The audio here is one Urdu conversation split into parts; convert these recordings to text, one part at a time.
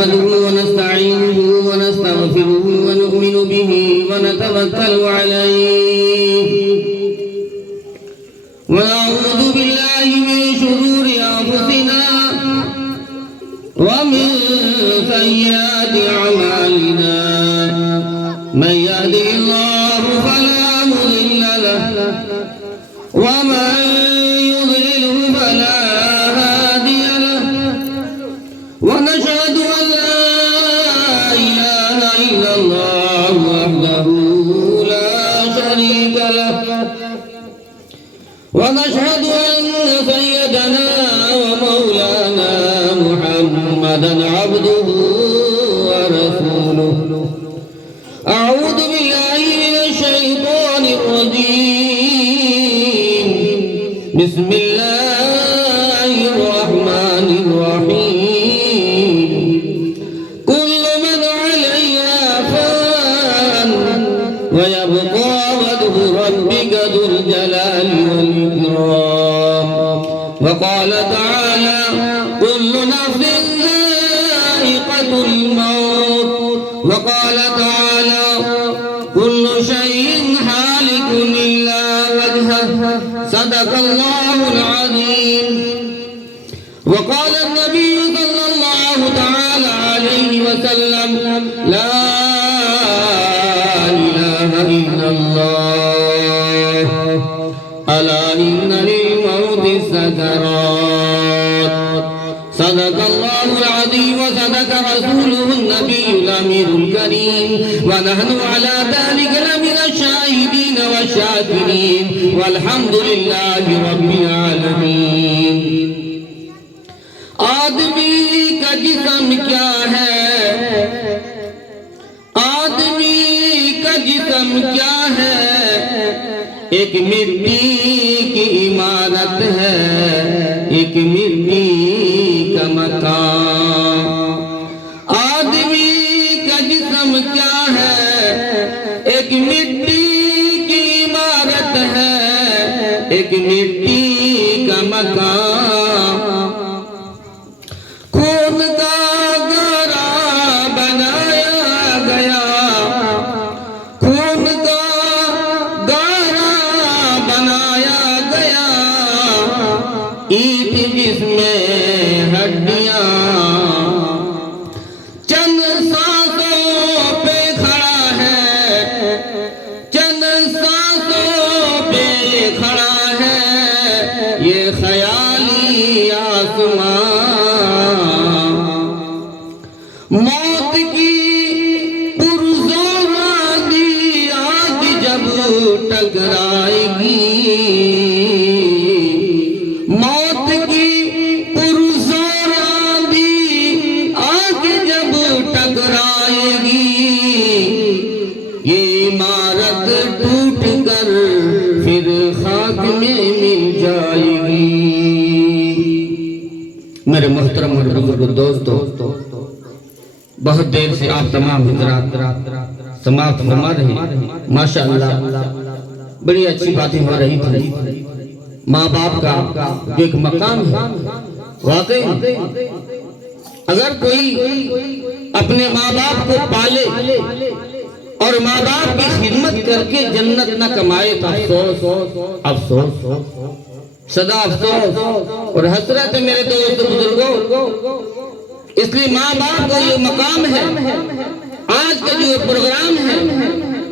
نحمده ونستعينه ونستغفره ونؤمن به ونتوكل عليه ونعوذ بالله من شرور أنفسنا ومن سيئات أعمالنا من يهده الله فلا مضل له ومن يضلله فلا هادي له ونشهد أن لا إله إلا الله وحده لا شريك له ونشهد أن سيدنا ومولانا محمدا عبده ورسوله أعوذ بالله من الشيطان الرجيم بسم الله الرحمن الرحيم كل من عليها فان ويبقى وجه ربك ذو الجلال والإكرام وقال تعالى كل نفس ذائقة الموت وقال تعالى كل شيء هالك إلا وجهه صدق الله العظيم وقال النبي صلى الله تعالى عليه وسلم لا إله إلا الله ألا إن للموت سكرات صدق الله العظيم وصدق رسوله النبي الأمير الكريم ونحن على ذلك لمن الشاهدين والشاكرين والحمد لله رب العالمين آدمی کا جسم کیا ہے آدمی کا جسم کیا ہے ایک مٹی کی عمارت ہے ایک مٹی کا مکان آدمی کا جسم کیا ہے ایک مٹی کی عمارت ہے ایک مٹی کا مکان خون کا گارا بنایا گیا خون کا گارا بنایا گیا اینٹ جس میں ہڈیاں چند سانسوں پہ کھڑا ہے چند سانسوں پہ کھڑا ہے یہ خیالی آسمان موت کی پرزور آندھی آگ جب ٹکرائے گی موت کی پرزور آندھی آگ جب ٹکرائے گی یہ عمارت ٹوٹ کر پھر خاک میں مل جائے گی میرے محترم اور بزرگ دوستو بہت دیر سے آپ تمام حضرات سماعت فرما رہے ہیں ماشاءاللہ بڑی اچھی باتیں ہو رہی تھی ماں باپ کا جو ایک مقام ہے واقعی اگر کوئی اپنے ماں باپ کو پالے اور ماں باپ کی خدمت کر کے جنت نہ کمائے تو افسوس صدا افسوس اور حسرت ہے میرے دوست بزرگوں اس لیے ماں باپ کا یہ مقام ہے آج کا جو پروگرام ہے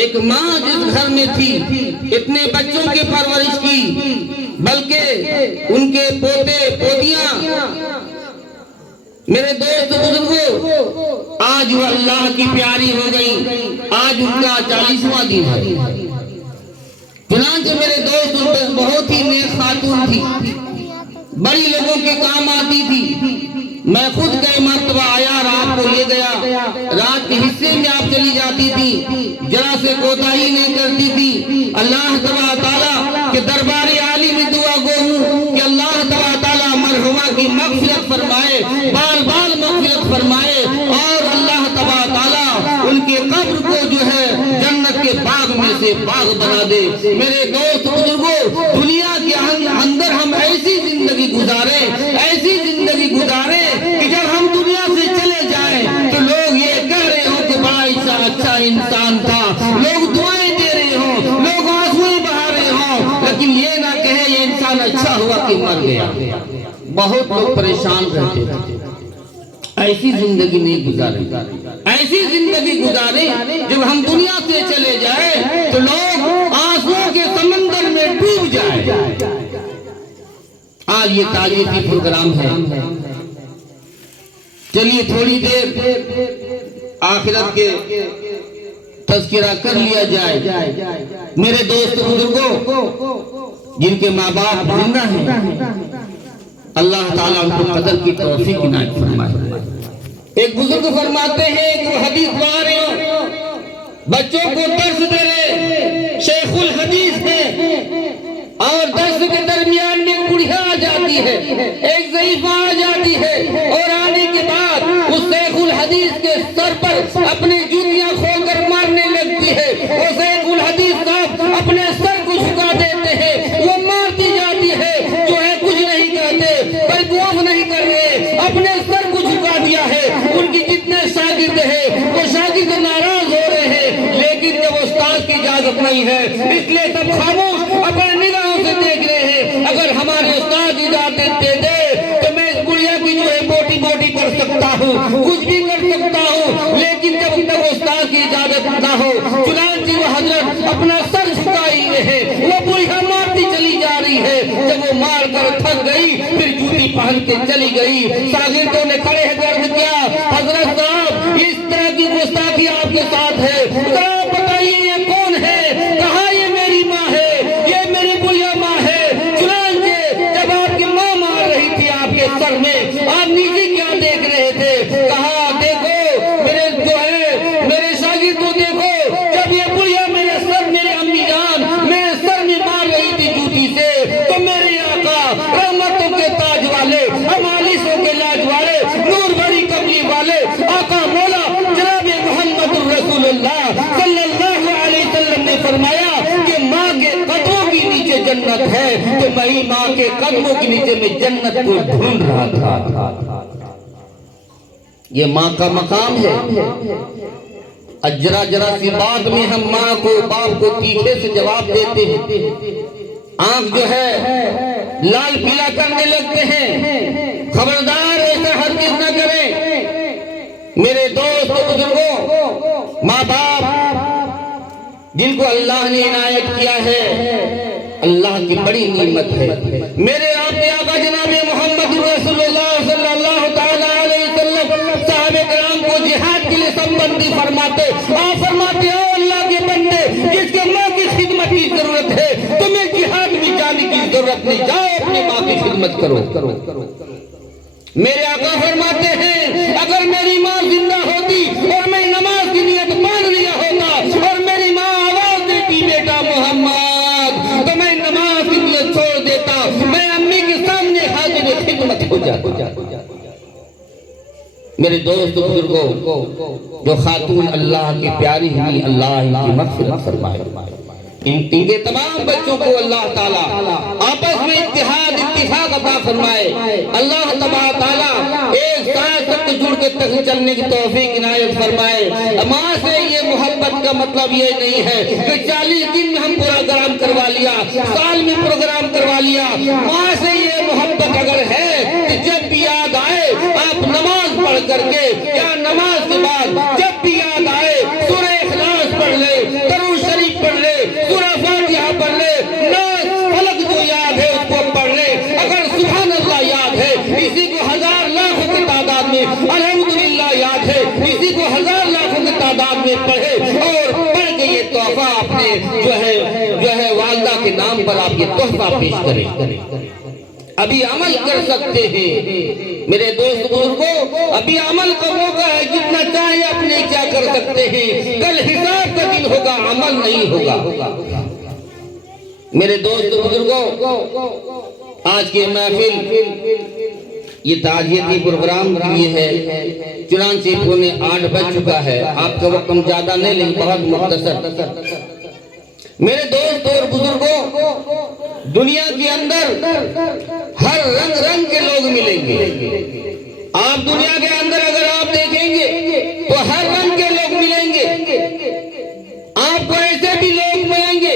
ایک ماں جس گھر میں تھی اتنے بچوں کی پرورش کی بلکہ ان کے پوتے پوتیاں میرے دوست بزرگوں آج وہ اللہ کی پیاری ہو گئی آج ان کا 40واں دن ہے چنانچہ میرے دوست بہت ہی نیک خاتون تھی بڑی لوگوں کے کام آتی تھی میں خود کئی مرتبہ آیا رات کو لے گیا رات کے حصے میں آپ چلی جاتی تھی ذرا سے کوتاہی نہیں کرتی تھی اللہ تعالیٰ کے دربار عالی میں دعا گو ہوں کہ اللہ تعالیٰ مرحومہ کی مغفرت فرمائے بال بال مغفرت فرمائے اور اللہ تعالیٰ ان کے قبر کو جو ہے جنت کے باغ میں سے باغ بنا دے میرے دوست بزرگوں دنیا کے اندر ہم ایسی زندگی گزارے کہ جب ہم دنیا سے چلے جائیں بہت لوگ پریشان رہتے تھے، ایسی زندگی نہیں گزارے، ایسی زندگی گزارے جب ہم دنیا سے چلے جائیں تو لوگ آنسوؤں کے سمندر میں ڈوب جائیں۔ آج یہ تعلیمی پروگرام ہے، چلیے تھوڑی دیر آخرت کے تذکرہ کر لیا جائے۔ میرے دوست بزرگوں جن کے ماں باپ زندہ ہیں، اللہ تعالیٰ ان کو قدر کی توفیق عنایت فرمائے۔ ایک بزرگ فرماتے ہیں کہ حدیث پڑھا رہے ہو، بچوں کو درس دے رہے، شیخ الحدیث ہے، اور درس کے درمیان میں بڑھیا آ جاتی ہے، ایک ضعیفہ آ جاتی ہے، اور آنے کے بعد اس شیخ الحدیث کے سر پر اپنی جوتیاں کھول کر مارنے لگتی ہے، وہ شیخ الحدیث صاحب اپنے سر کو جھکا دیتے ہیں، وہ مارتی جاتی ہے، جو ہے کچھ نہیں کہتے، بلکہ وہ نہیں کر رہے، اپنے سر کو جھکا دیا ہے۔ ان کی جتنے شاگرد ہیں وہ شاگرد ناراض ہو رہے ہیں، لیکن جب استاد کی اجازت نہیں ہے اس لیے سب خاموش اپنے نگاہوں سے دیکھ رہے ہیں۔ اگر ہمارے استاد اجازت دے دے تو میں اس گڑیا کی جو ہے بوٹی بوٹی کر سکتا ہوں، کچھ بھی کر سکتا ہوں، لیکن جب تک استاد کی اجازت نہ ہو، چنانچہ وہ حضرت اپنا سر جھکائی رہے، وہ بڑھیا مارتی چلی جا رہی ہے۔ جب وہ مار کر تھک گئی پھر جوتی پہن کے چلی گئی۔ شاگردوں نے کھڑے ہو کر کیا، حضرت صاحب اس طرح کی گستاخی آپ کے ساتھ ہے، ذرا بتائیے یہ کون ہے؟ کہا یہ میری ماں ہے، یہ میری بڑھیا ماں ہے۔ چنانچہ جب آپ کی ماں مار رہی تھی آپ کے سر میں، آپ نیچے کیا دیکھ رہے تھے؟ کہا دیکھو میرے جو ہے میرے شاگرد کو دیکھو، جب یہ بڑھیا میرے سر، میرے امی جان میرے سر میں مار رہی تھی جوتی سے، تو میرے آقا رحمتوں کے تاج والے، ہمالیسوں کے لاج والے، نور بھری کملی والے آقا مولا جناب محمد رسول اللہ صلی اللہ علیہ وسلم نے فرمایا کہ ماں کے قدموں کے نیچے جنت ہے، تو میں ماں کے قدموں کے نیچے میں جنت کو ڈھونڈ رہا تھا۔ یہ ماں کا مقام ہے۔ جرا جرا سی بات میں ہم ماں کو باپ کو تیکھے سے جواب دیتے ہیں، آنکھ جو ہے لال پیلا کرنے لگتے ہیں۔ خبردار ایسا ہرگز نہ کریں میرے دوست بزرگوں، ماں باپ جن کو اللہ نے عنایت کیا ہے اللہ کی بڑی نعمت ہے۔ میرے آپ کے آقا جناب محمد رسول اللہ صلی اللہ تعالی علیہ وسلم صحابہ کرام کو جہاد کے لیے سمبندی فرماتے، آپ فرماتے ہو اللہ کے بندے جس کے ماں کی خدمت کی ضرورت ہے تمہیں جہاد میں جانے کی ضرورت نہیں، جاؤ اپنی ماں کی خدمت کرو۔ میرے آقا فرماتے ہیں اگر میری ماں زندہ ہوتی اور میں نماز کی نیت مان لیا ہوتا اور میری ماں آواز دیتی بیٹا محمد، تو میں نماز کی نیت چھوڑ دیتا، میں امی کے سامنے حاضر خدمت ہو جاتا۔ میرے دوست بزرگوں، جو خاتون اللہ کی پیاری ہوئی، اللہ ان کی مغفرت فرمائے۔ ان کے تمام بچوں کو اللہ تعالیٰ آپس میں اتحاد اتفاق عطا فرمائے۔ اللہ تبارک تعالیٰ ایک ساتھ سب کو جڑ کے تک چلنے کی توفیق عنایت فرمائے۔ ماں سے یہ محبت کا مطلب یہ نہیں ہے کہ 40 دن میں ہم پروگرام کروا لیا، سال میں پروگرام کروا لیا۔ ماں سے یہ محبت اگر ہے کہ جب بھی یاد آئے آپ نماز پڑھ کر کے یا نماز کے بعد جب بھی یاد آئے سورہ اخلاص پڑھ لے، درود شریف پڑھ لے، سورہ فاتحہ پڑھ لے، ناس فلق جو یاد ہے اس کو پڑھ لے۔ اگر سبحان اللہ یاد ہے، اسی کو ہزار لاکھوں کی تعداد میں الحمدللہ یاد ہے، اسی کو ہزار لاکھوں کی تعداد میں پڑھے اور پڑھ کے یہ تحفہ اپنے جو ہے والدہ کے نام پر آپ یہ تحفہ پیش کریں۔ ابھی عمل کر سکتے ہیں میرے دوست بزرگوں، ابھی عمل کا موقع ہے، جتنا چاہے اپنے کیا کر سکتے ہیں، کل حساب کا دن ہوگا، عمل نہیں ہوگا۔ میرے دوست بزرگوں، آج کے محفل یہ تعزیتی پروگرام یہ ہے، چنانچہ پونے 8 بج چکا ہے، آپ کا وقت ہم زیادہ نہیں لیں، بہت مختصر۔ میرے دوست اور بزرگوں، دنیا کے اندر ہر رنگ رنگ کے لوگ ملیں گے۔ آپ دنیا کے اندر اگر آپ دیکھیں گے تو ہر رنگ کے لوگ ملیں گے۔ آپ کو ایسے بھی لوگ ملیں گے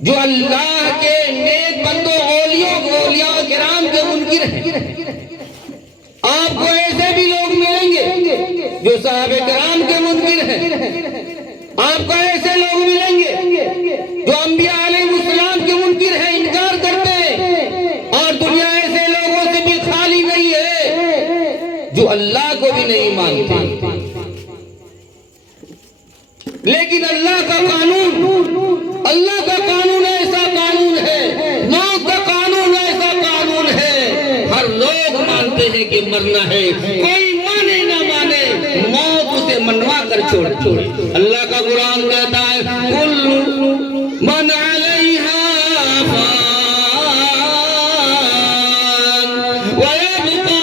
جو اللہ کے نیک بندوں اولیاء کرام کے جو صحابہ کرام کے منکر ہیں، آپ کو ایسے لوگ ملیں گے جو انبیاء علیہ السلام کے منکر ہیں، انکار کرتے ہیں، اور دنیا ایسے لوگوں سے بھی خالی نہیں ہے جو اللہ کو بھی نہیں مانتے۔ لیکن اللہ کا قانون ایسا قانون ہے، موت کا قانون ایسا قانون ہے، ہر لوگ مانتے ہیں کہ مرنا ہے، کوئی مانے نہ مانے موت اسے منوا کر چھوڑے۔ اللہ کا قرآن کہتا ہے کل من علیہا فان ویبقى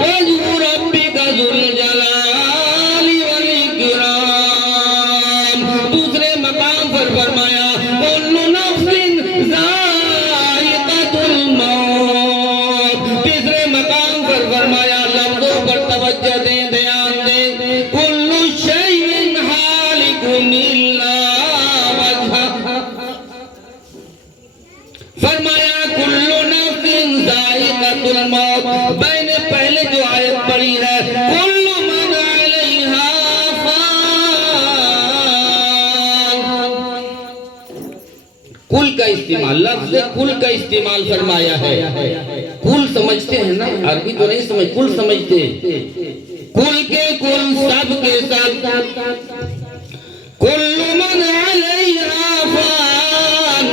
وجہ ربک ذو الجلال والاکرام۔ دوسرے مقام پر فرمایا کل نفس ذائقۃ الموت۔ تیسرے مقام پر فرمایا، لفظوں پر توجہ دیں، دھیان دیں، کل شیء ہالک الا وجہہ۔ فرمایا کل نفس ذائقۃ الموت۔ میں نے پہلے جو آیت پڑھی ہے کل من علیہا فان، کل کا استعمال، لفظ کل کا استعمال فرمایا ہے۔ کل سمجھتے ہیں نا، عربی تو نہیں سمجھ، کل سمجھتے ہیں، کل کے کل، سب کے سب، کل من علیہا فان،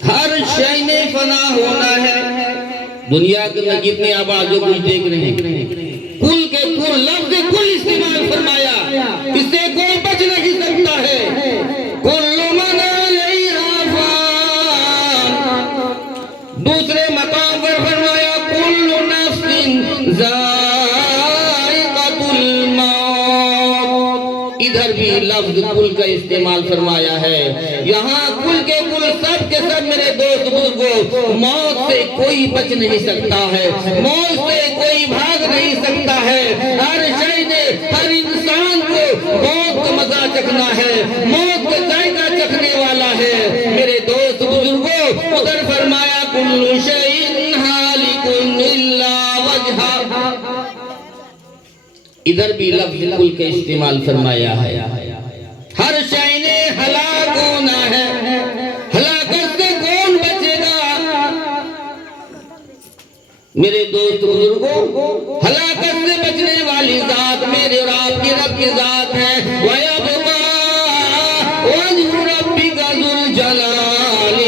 ہر شے نے فنا ہونا ہے۔ دنیا کے میں جتنے آباد جو کچھ دیکھ رہے ہیں، کل کے کل، لفظ کل استعمال فرمایا، اس سے کوئی بچ نہیں سکتا ہے۔ کل من علیہا فان۔ دوسرے مقام پر فرمایا کل نفس ذائقۃ الموت۔ ادھر بھی لفظ کل کا استعمال فرمایا ہے۔ یہاں کل کے کل، سب کے سب میرے دوست بزرگوں، موت سے کوئی بچ نہیں سکتا ہے، موت سے کوئی بھاگ نہیں سکتا ہے۔ ہر شے نے، ہر انسان کو موت کا مزہ چکھنا ہے، موت کا ذائقہ چکھنے والا ہے میرے دوست بزرگوں۔ ادھر فرمایا کل شیء ہالک الا وجہہ، ادھر بھی لفظ کل کا استعمال فرمایا ہے۔ ہر شے نے ہلاک ہونا ہے، ہلاکت سے کون بچے گا میرے دوست بزرگوں؟ ہلاکت سے بچنے والی ذات میرے اور آپ کی رب کی ذات ہے۔ وَيَبْقَى وَجْهُ رَبِّكَ ذُو الْجَلَالِ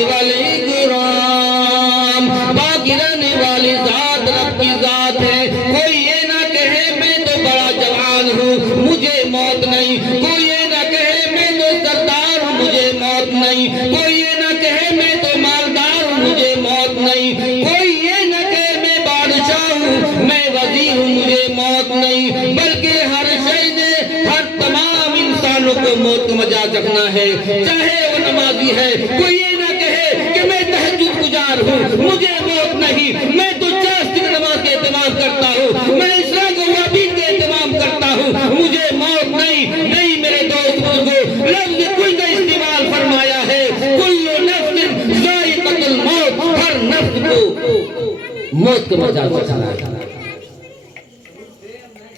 وَالْإِكْرَامِ۔ باقی رہنے والی ذات رب کی ذات ہے۔ کوئی یہ نہ کہے میں تو بڑا جوان ہوں مجھے موت نہیں، کوئی یہ نہ کہے میں تو سردار ہوں مجھے موت نہیں، کوئی یہ نہ کہے میں تو مالدار ہوں مجھے موت نہیں، کوئی یہ نہ کہے میں بادشاہ ہوں میں وزیر ہوں مجھے موت نہیں، بلکہ ہر شے نے، ہر تمام انسانوں کو موت کا مزہ چکھنا ہے، چاہے وہ نمازی ہے۔ کوئی یہ نہ کہے کہ میں تہجد گزار ہوں مجھے موت نہیں، میں تو 4 نماز کے اہتمام کرتا ہوں، میں عشاء کو وابین کے اہتمام کرتا ہوں، مجھے موت نہیں۔ نہیں میرے دوست بزرگوں، لفظ کل کا استعمال فرمایا ہے، کل نفس ذائقۃ الموت، ہر نفس کو موت کا مزہ چکھنا ہے۔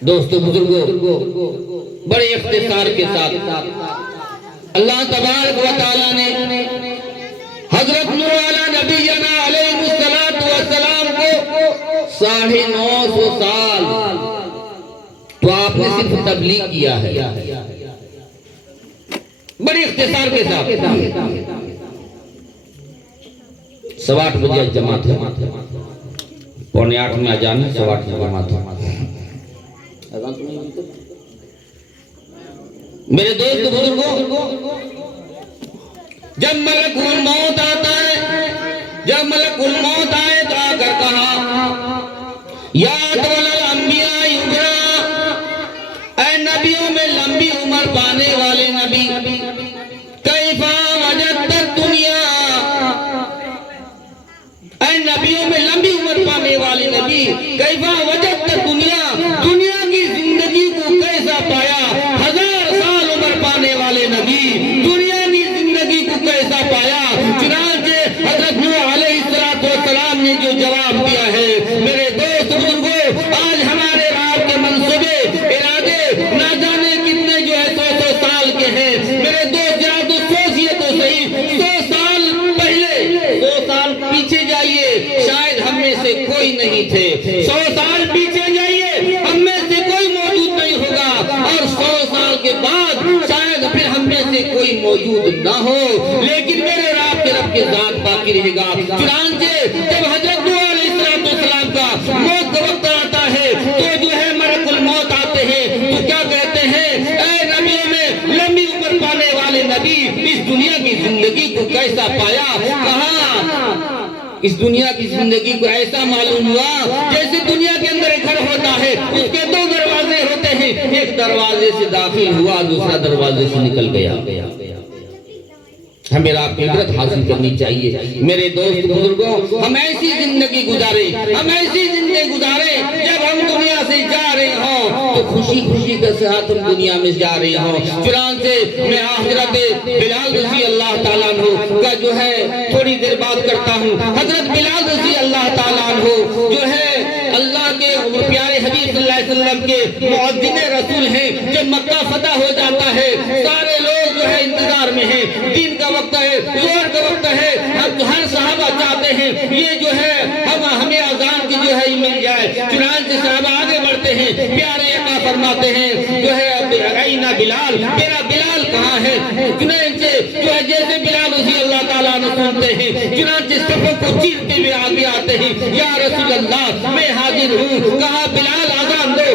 دوستو بزرگوں، بڑے اختصار کے ساتھ اللہ تبارک و تعالیٰ نے حضرت نوح علیہ نبینا علیہ السلام کو 950 سال تو آپ نے صرف تبلیغ کیا ہے، بڑی اختصار کے ساتھ۔ 8:15 بجے جماعت ہے، 7:45 میں اذان ہے، 8:15 میں جماعت ہے۔ میرے دوست بزرگوں، جب ملک الموت آتا ہے، جب ملک الموت آئے تو آ کر کہا یا اطول الانبیاء عمرا، اے نبیوں میں لمبی عمر پانے والے نبی، کیف وجدت الدنیا، اے نبیوں میں لمبی عمر پانے والے نبی، کیف وجدت الدنیا، دنیا کی زندگی کو کیسا پایا؟ 1000 سال عمر پانے والے نبی دنیا کی زندگی کو کیسا پایا؟ چنانچہ حضرت نوح علیہ السلام نے جو جواب دیا ہے، میرے دوست بزرگوں، آج ہمارے آپ وجود نہ ہو، لیکن میرے اور آپ کے رب کے ذات باقی رہے گا۔ چنانچہ جب حضرت نوح علیہ السلام کا موت کا وقت آتا ہے تو جو ہے ملک الموت آتے ہیں تو کیا کہتے ہیں، اے نبیوں میں لمبی عمر پانے والے نبی، اس دنیا کی زندگی کو کیسا پایا؟ کہاں اس دنیا کی زندگی کو ایسا معلوم ہوا جیسے دنیا کے اندر ایک گھر ہوتا ہے، اس کے دو دروازے ہوتے ہیں، ایک دروازے سے داخل ہوا، دوسرا دروازے سے نکل گیا۔ ہمیں آپ کی عبرت حاصل کرنی چاہیے میرے دوست بزرگوں۔ ہم ایسی زندگی گزارے جب ہم دنیا سے جا رہے ہوں تو خوشی خوشی کے ساتھ ہم دنیا میں جا رہے ہوں۔ چنانچہ میں حضرت بلال رضی اللہ تعالیٰ عنہ کا جو ہے تھوڑی دیر بات کرتا ہوں۔ حضرت بلال رضی اللہ تعالیٰ عنہ جو ہے اللہ کے پیارے حبیب صلی اللہ علیہ وسلم کے مؤذن رسول ہیں۔ جب مکہ فتح ہو جاتا ہے سارے لوگ جو ہے انتظار میں ہیں، دین کا وقت ہے، ظہر کا وقت ہے، ہر صحابہ چاہتے ہیں یہ جو ہے ہمیں اذان کی جو ہے مل جائے۔ چنانچہ صحابہ آگے بڑھتے ہیں، پیارے آقا فرماتے ہیں جو ہے اینا بلال، میرا بلال کہاں ہے؟ چنانچہ جو ہے جیسے بلال رضی اللہ تعالیٰ عنہ سنتے ہیں، چنانچہ صفوں کو چیرتے ہوئے آگے آتے ہیں، یا رسول اللہ میں حاضر ہوں۔ کہا بلال اذان دو،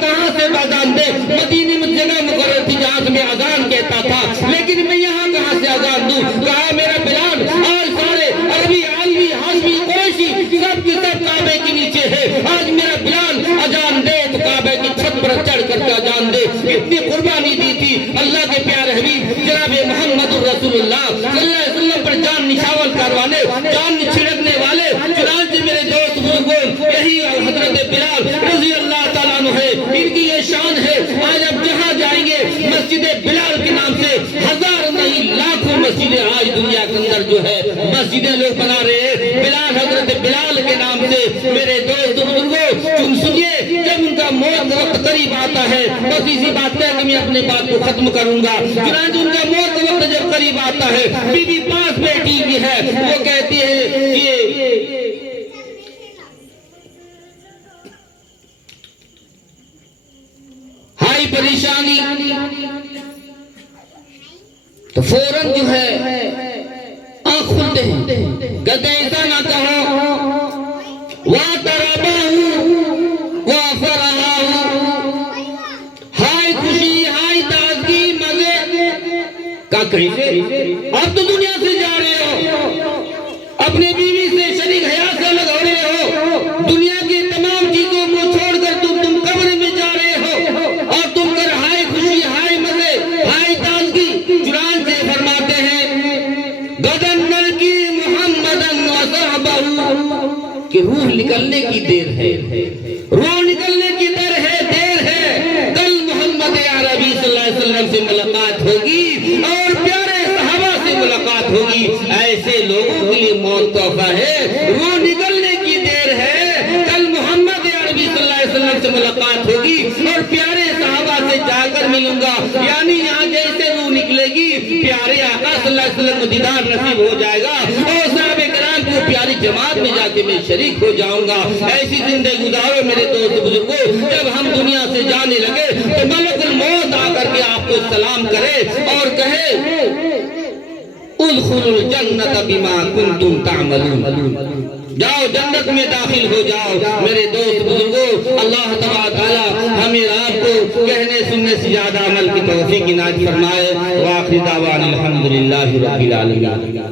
کہاں سے اذان دے؟ مدینے میں جگہ مقرر تھی جہاں سے میں اذان کہتا تھا، لیکن میں یہاں کہاں سے اذان دوں؟ کہا میرا بلال آج سارے عربی عالمی ہاشمی قریشی سب کے سب کعبے کے نیچے ہے، آج میرا بلال اذان دے تو کعبے کی چھت پر چڑھ کر کے اذان دے۔ اتنی قربانی دی تھی اللہ کے پیارے حبیب جناب محمد رسول اللہ صلی اللہ علیہ وسلم پر جان نشاور کروانے، جان چھڑکنے والے۔ چنانچہ میرے دوست بزرگوں یہی حضرت بلال رضی اللہ تعالیٰ عنہ ہے، ان کی یہ شان ہے۔ آج اب جہاں جائیں گے مسجد بلال کے نام سے ہزار نہیں لاکھوں مسجدیں آج دنیا کے اندر جو ہے مسجدیں لوگ بنا رہے ہیں بلال، حضرت بلال کے نام سے۔ میرے دوست بزرگوں تم سنیے، جب ان کا موت وقت قریب آتا ہے بس اسی بات کہہ کہ میں اپنے بات کو ختم کروں گا۔ چنانچہ ان کا موت وقت جب قریب آتا ہے بی بی پاس بیٹھی بھی ہے، وہ کہتی ہے کہ ہائی پریشانی، تو فوراً جو ہے آنکھ کھلتے ہیں، کہتے ایسا نہ کہو وَاتَرَبَاهُ وَافَرَهَاهُ، ہائے خوشی، ہائے تازگی، مزے کا کیسے؟ اب تو دنیا سے جا رہے ہو، اپنے بیوی سے شریک حیات سے الگ ہو رہے ہو، دنیا کی تمام چیزوں کو چھوڑ کر تم قبر میں جا رہے ہو، اور تم کر ہائے خوشی، ہائے مزے، ہائے تازگی۔ چنانچہ فرماتے ہیں غدن نلقی محمدن وصحبہ، کہ روح نکلنے کی دیر ہے، روح نکلنے کی دیر ہے، کل محمد عربی صلی اللہ علیہ وسلم سے ملاقات ہوگی اور پیارے صحابہ سے ملاقات ہوگی۔ ایسے لوگوں کے لیے موت تحفہ ہے، روح نکلنے کی دیر ہے، کل محمد عربی صلی اللہ علیہ وسلم سے ملاقات ہوگی اور پیارے صحابہ سے جا کر ملوں گا۔ یعنی یہاں جیسے روح نکلے گی پیارے آقا صلی اللہ علیہ وسلم کو دیدار نصیب ہو جائے گا اور صحابہ کرام کو پیاری جماعت میں جا کے میں شریک ہو جاؤں گا۔ ایسی زندگی گزارو میرے دوست بزرگوں، جب ہم دنیا سے جانے لگے تو ملک الموت آ کر کے آپ کو سلام کرے اور کہے ادخلوا الجنت بما کنتم تعملون، جاؤ جنت میں داخل ہو جاؤ۔ میرے دوست بزرگوں اللہ تعالی ہمیں آپ کو کہنے سننے سے زیادہ عمل کی توفیق عنایت فرمائے۔ وآخر دعوانا الحمدللہ رب العالمین۔